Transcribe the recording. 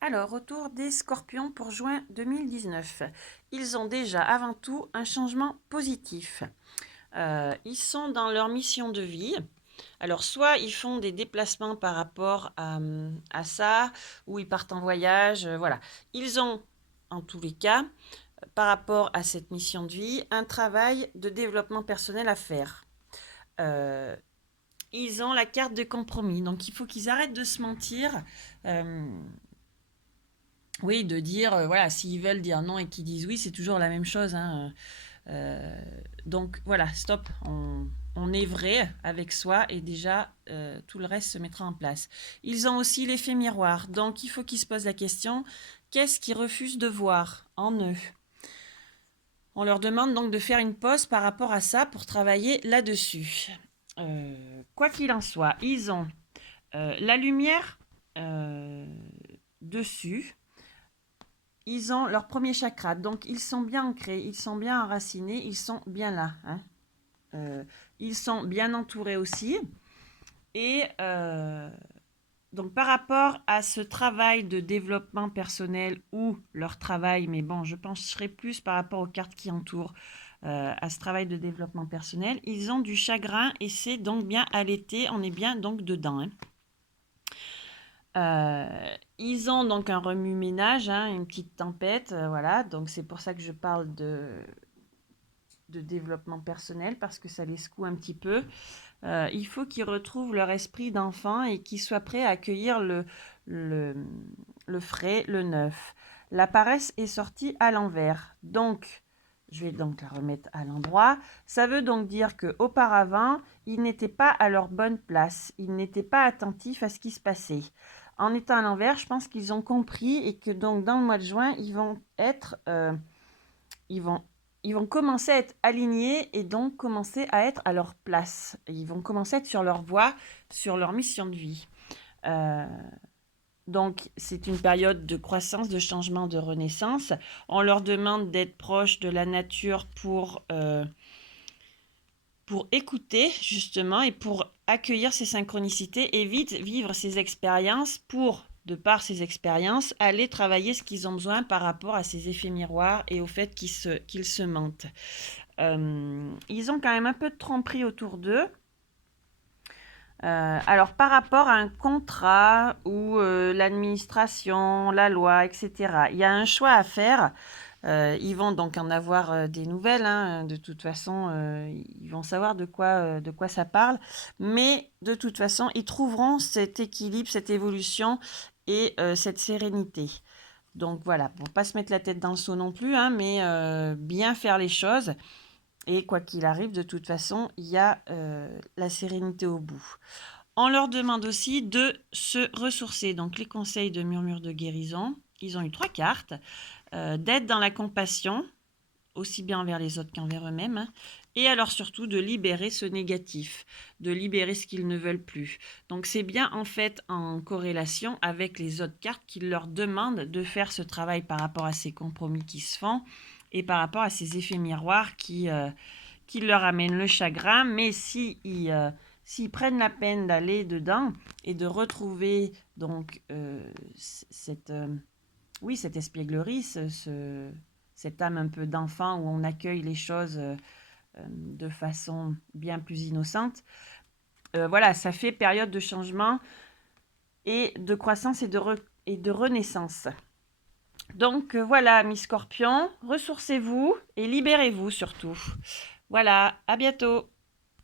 Alors, autour des Scorpions pour juin 2019. Ils ont déjà, avant tout, un changement positif. Ils sont dans leur mission de vie. Alors, soit ils font des déplacements par rapport à ça, ou ils partent en voyage, voilà. Ils ont, en tous les cas, par rapport à cette mission de vie, un travail de développement personnel à faire. Euh, Ils ont la carte de compromis, donc il faut qu'ils arrêtent de se mentir. Euh, Oui, de dire, voilà, s'ils veulent dire non et qu'ils disent oui, c'est toujours la même chose, hein. Donc voilà, stop, on est vrai avec soi et déjà tout le reste se mettra en place. Ils ont aussi l'effet miroir, donc il faut qu'ils se posent la question, qu'est-ce qu'ils refusent de voir en eux? On leur demande donc de faire une pause par rapport à ça pour travailler là-dessus. Quoi qu'il en soit, ils ont la lumière dessus. Ils ont leur premier chakra, donc ils sont bien ancrés, ils sont bien enracinés, ils sont bien là, hein. Ils sont bien entourés aussi. Et donc par rapport à ce travail de développement personnel ou leur travail, mais bon, je penserai plus par rapport aux cartes qui entourent à ce travail de développement personnel, ils ont du chagrin et c'est donc bien à l'été, on est bien donc dedans, hein. Ils ont donc un remue-ménage, hein, une petite tempête, voilà. Donc c'est pour ça que je parle de développement personnel, parce que ça les secoue un petit peu. Il faut qu'ils retrouvent leur esprit d'enfant et qu'ils soient prêts à accueillir le, le frais, le neuf. La paresse est sortie à l'envers. Donc, je vais donc la remettre à l'endroit. Ça veut donc dire qu'auparavant, ils n'étaient pas à leur bonne place. Ils n'étaient pas attentifs à ce qui se passait. En étant à l'envers, je pense qu'ils ont compris et que donc dans le mois de juin, ils vont être, ils vont, ils vont commencer à être alignés et donc commencer à être à leur place. Ils vont commencer à être sur leur voie, sur leur mission de vie. Euh, donc, c'est une période de croissance, de changement, de renaissance. On leur demande d'être proches de la nature pour écouter, justement, et pour accueillir ces synchronicités et vite vivre ces expériences pour, de par ces expériences, aller travailler ce qu'ils ont besoin par rapport à ces effets miroirs et au fait qu'ils se mentent. Ils ont quand même un peu de tromperie autour d'eux. Alors, par rapport à un contrat ou l'administration, la loi, etc., il y a un choix à faire. Ils vont donc en avoir des nouvelles, hein. De toute façon, ils vont savoir de quoi ça parle. Mais de toute façon, ils trouveront cet équilibre, cette évolution et cette sérénité. Donc voilà, pour pas se mettre la tête dans le seau non plus, hein, mais bien faire les choses. Et quoi qu'il arrive, de toute façon, il y a la sérénité au bout. On leur demande aussi de se ressourcer. Donc les conseils de murmure de guérison, ils ont eu 3 cartes. D'être dans la compassion, aussi bien envers les autres qu'envers eux-mêmes. Hein. Et alors surtout de libérer ce négatif, de libérer ce qu'ils ne veulent plus. Donc c'est bien en fait en corrélation avec les autres cartes qui leur demandent de faire ce travail par rapport à ces compromis qui se font et par rapport à ces effets miroirs qui leur amènent le chagrin. Mais s'ils prennent la peine d'aller dedans et de retrouver donc cette espièglerie, cette âme un peu d'enfant où on accueille les choses de façon bien plus innocente. Voilà, ça fait période de changement et de croissance et de renaissance. Donc voilà, mes scorpions, ressourcez-vous et libérez-vous surtout. Voilà, à bientôt.